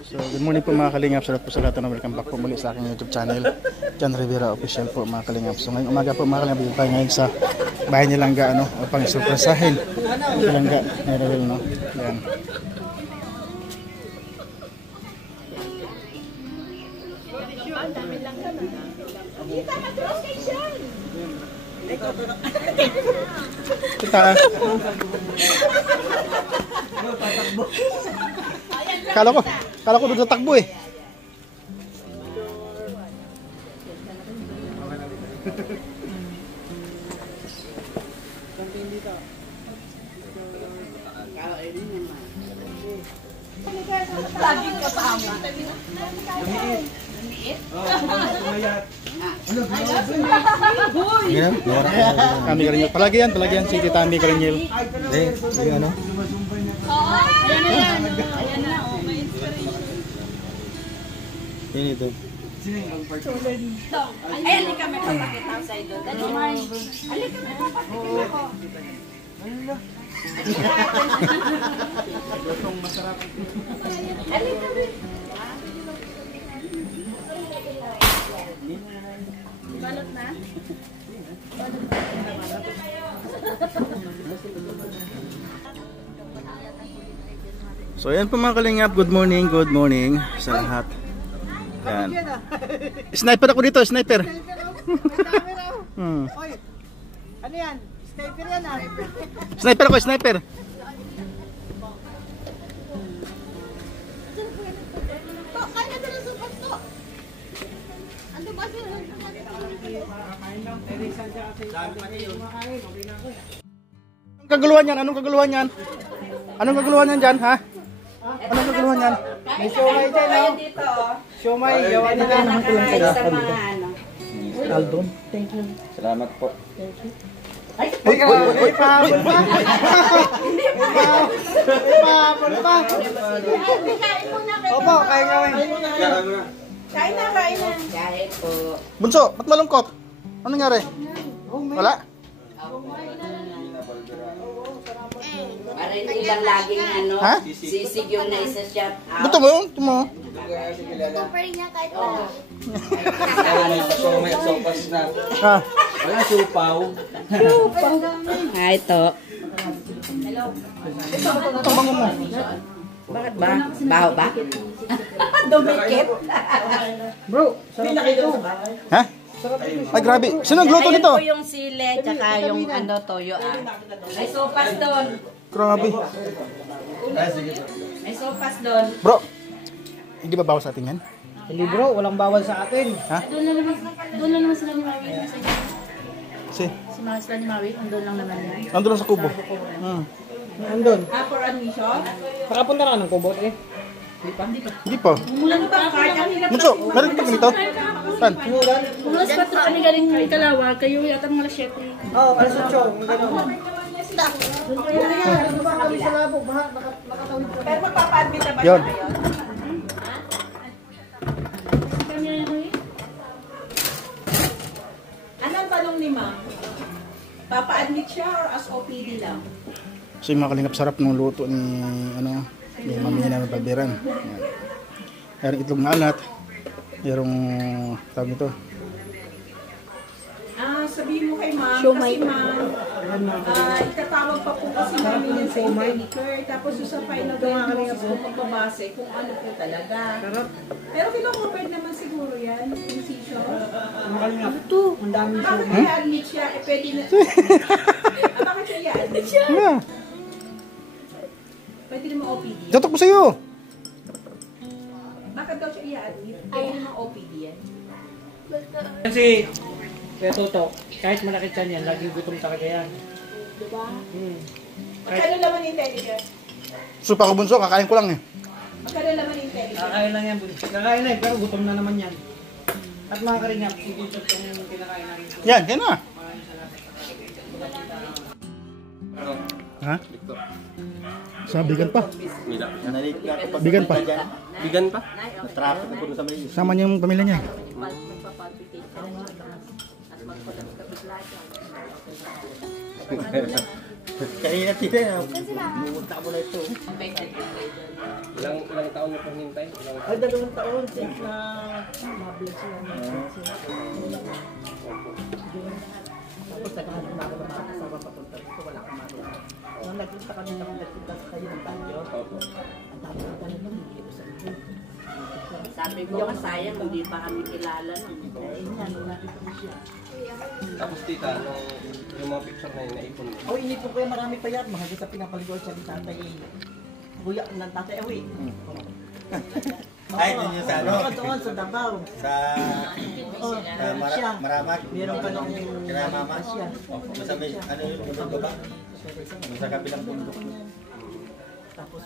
So, good morning po mga kalingap. Salamat po sa lahat na welcome back po muli sa aking YouTube channel, John Rivera Official po mga kalingap. So, ngayong umaga po mga kalingap, dito tayo ngayon sa bahay ni Langga, upang isurpresahin si Langga ni Rawel, no? Yan. Kita. Kala ko doon sa takbo eh. Laging kasama. Tami Karanyel. Palagi yan si Tami Karanyel. Ayan na yan. Ayan na. May inspiration. Yan ito. Ay, halika may papakita sa ito. Dali, May. Halika may papakita ko. Halika may. Balot na? So ayan po mga kalingap, good morning sa lahat. Yan. Sniper ako dito, sniper. Oy, ano yan? Sniper yan ah. Sniper ako, sniper. To, kaya na lang supas to. Ano ba sila? Anong kaguluhan yan? Anong kaguluhan yan dyan, ha? Anong kaguluhan yan? May siomay dyan oh. Siomay, yawan nila. Aldon. Thank you. Salamat po. Ay, pa. Opo, kain gawin. Kain na. Kain po. Bunso, ba't malungkot? Anong nangyari? Wala? Para hindi lang laging Ha? sisig yung naisa siya. Buto mo yun? Ito mo. Kumpare niya kahit wala. May pasomay at sopas na. Ha? Wala supaw. Ito. Ito bango mo. Bakit ba? Baho ba? Dumikit. Bro, sarap ito. Ha? Ay grabe. Sino nagluto nito? Ayan po yung sile, tsaka yung toyo ah. May sopas doon. Grabe. May sopas doon. Bro, hindi ba bawas sa atin yan? Hindi bro, walang bawal sa atin. Ha? Doon lang naman sila ni Maui. Si mga sila ni Maui, andun lang naman yan. nandun lang sa kubo. Andun. For admission? Nakapunta na ka ng kubot eh. Hindi pa. Umulan pa. Bunso, meron pa ganito? Saan? Umulan pa ito kami galing ng Ikalawa. Kayo yata mga alas 7. Oo, alas 8. Gano'n. Kami sa labo, nakatawid pa. Pero magpapa-admit na ba Yun. siya ngayon? Kanya yan eh. Anong tanong ni Ma'am? Papa-admit siya or as OPD lang? So yung mga kalingap, sarap ng luto ni ni mami namin Palberan. Merong itlog na alat. Merong tawag ito. Sabihin mo kay Ma'am, kasi Ma'am, itatawag pa po kasi namin yan sa interniker. Tapos sa final diagnosis po magbabase kung ano po talaga. Pero kino-covered naman siguro yan, incision. Ano to? Bakit i-admit siya? Pwede na. Bakit siya i-admit siya? Yeah. Pwede naman OPD. Datok mo sa'yo. Bakit daw siya i-admit? Pwede naman OPD yan. Kasi, kaya Toto, kahit malaki tiyan yan, laging gutom talaga yan. Diba? Magkano laman yung telegram? Supa ko bunso, kakain ko lang eh. Magkano laman yung telegram? Kakain lang yan, kakain na pero gutom na naman yan. At mga karingap, si Buntot yung kinakain namin. Yan, yan na. Ha? Sabigan pa. Bigan pa. Bigan pa? Sama niya yung pamilya niya. Kanina tira, bumunta mo na ito. Ilang taon na pong hintay? Ay, 2 taon since na mablog sila. Tapos nagkahanap na ako ng mga kasama papunta dito, wala akong magawa. Nung nagpunta kami nagpunta sa kayo ng Baguio, ang dami na talaga hindi ko sa inyo. Sabi ko, sayang, hindi pa kami kilala nun. Eh, yan, wala dito na siya. Tapos tita, yung mga picture na yun, naipon mo. Oh, inipon ko yung marami pa yan. Mahagit sa pinapaligoy siya ni tatay. Kuya ng tatay, away. Ay, yun yung sa ano? Doon sa Davao. Sa Oo, siya. Maramag. Meron pa nung Kaya mama. siya. Basta may, ano yun, yung baba? Sa kabilang bundok. Tapos,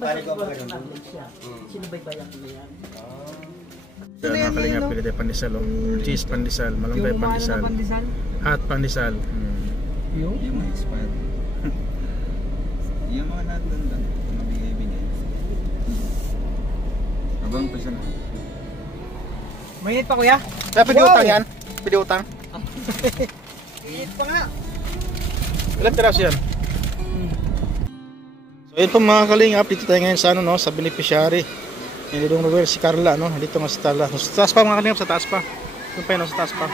pare ko ba kayo? siya. Sinubaybayan ko na yan. Yan mga kalingap, pili tayo pandesal. Cheese pandesal, malunggay pandesal. Hot pandesal. Yung mga expired. Yung mga nandun doon, mabigay-bigay. Abang pa siya na. Mainit pa kuya? Kaya pwede utang yan? Pwede utang? Mainit pa nga. Ilang piraso yan? So yun po mga kalingap, dito tayo ngayon sa ano, no, sa beneficiary. Nilidong Ruel si Carla, no, dito nga sa tala. Sa taas pa mga kalingap, sa taas pa. Doon pa yun, sa taas pa.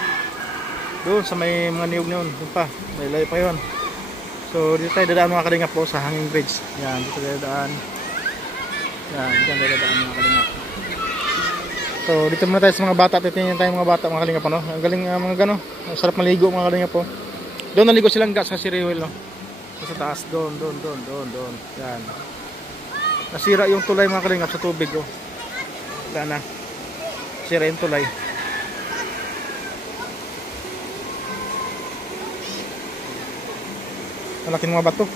Doon sa may mga niyog na yun, doon pa. May layo pa yun. So dito tayo dadaan mga kalingap po sa hanging bridge. Yan, dito tayo dadaan. Yan, dito tayo dadaan mga kalingap. So dito muna tayo sa mga bata. Titingin tayo mga bata mga kalingap, no. Ang galing mga gano. Ang sarap maligo mga kalingap po. Doon naligo silang gas sa si Ruel, no. Sa taas, doon. Yan. Nasira yung tulay mga kalingap sa tubig, oh. Wala na. Sira yung tulay. Malaking mga bato.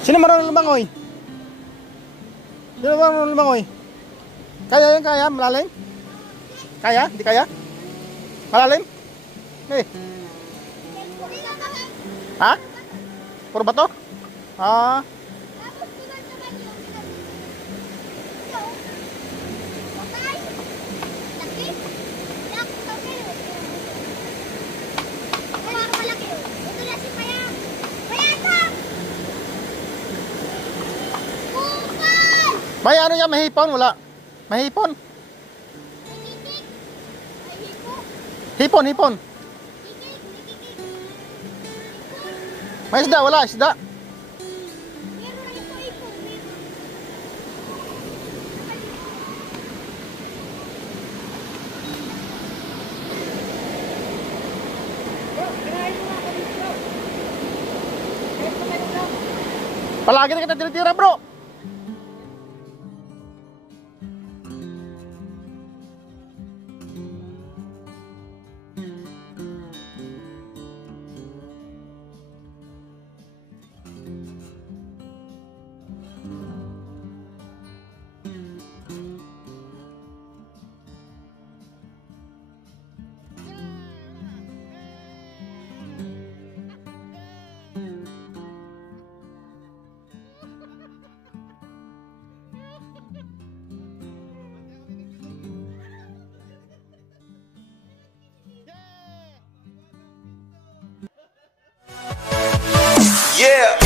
Sino marunong lumangoy? Sino marunong lumangoy? Kaya yan, kaya? Malalim? Kaya? Di kaya? Malalim? Eh. Ha? Puro bato? Ah. May ano yan, mahipon? Wala. Mahipon? Hipon. May isda, wala isda. Palagi na kita tinitira, bro. Yeah.